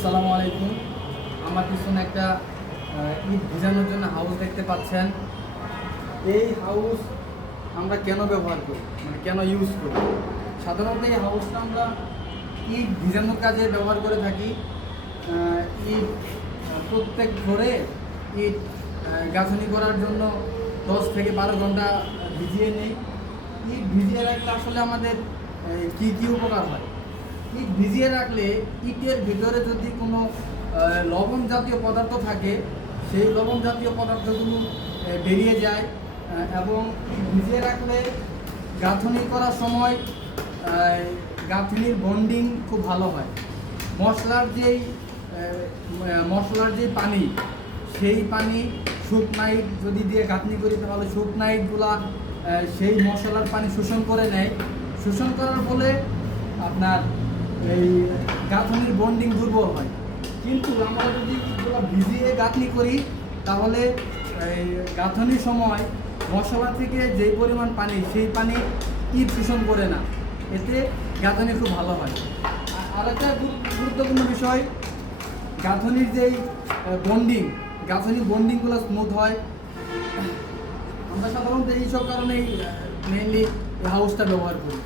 আসসালামু আলাইকুম। আমার পিছনে একটা ইট ভিজানোর জন্য হাউস দেখতে পাচ্ছেন। এই হাউস আমরা কেন ব্যবহার করি? মানে কেন ইউজ করি? সাধারণত এই হাউসটা আমরা ইট ভিজানোর কাজে ব্যবহার করে থাকি। ইট প্রত্যেক ঘরে আহ, গাঁথনি করার জন্য দশ থেকে বারো ঘণ্টা ভিজিয়ে নেই। ইট ভিজিয়ে রাখলে আসলে আমাদের কি কি উপকার হয়? ইট ভিজিয়ে রাখলে ইটের ভিতরে যদি কোনো লবণ জাতীয় পদার্থ থাকে, সেই লবণ জাতীয় পদার্থগুলো বেরিয়ে যায় এবং ভিজিয়ে রাখলে গাঁথনি করার সময় গাঁথনির বন্ডিং খুব ভালো হয়। মশলার যেই মশলার যে পানি, সেই পানি শুক নাইট যদি দিয়ে গাঁথনি করি, তাহলে শুক নাইটগুলা সেই মশলার পানি শোষণ করে নেয়। শোষণ করার ফলে আপনার এই গাঁথনির বন্ডিং দুর্বল হয়। কিন্তু আমরা যদি ভিজিয়ে গাঁথনি করি, তাহলে এই গাঁথনির সময় মশলা থেকে যে পরিমাণ পানি, সেই পানি ইট শোষণ করে না। এতে গাঁথনি খুব ভালো হয়। আর একটা গুরুত্বপূর্ণ বিষয়, গাঁথনির যেই বন্ডিং গাঁথনির বন্ডিংগুলো স্মুথ হয়। আমরা সাধারণত এইসব কারণেই মেনলি হাউসটা ব্যবহার করি।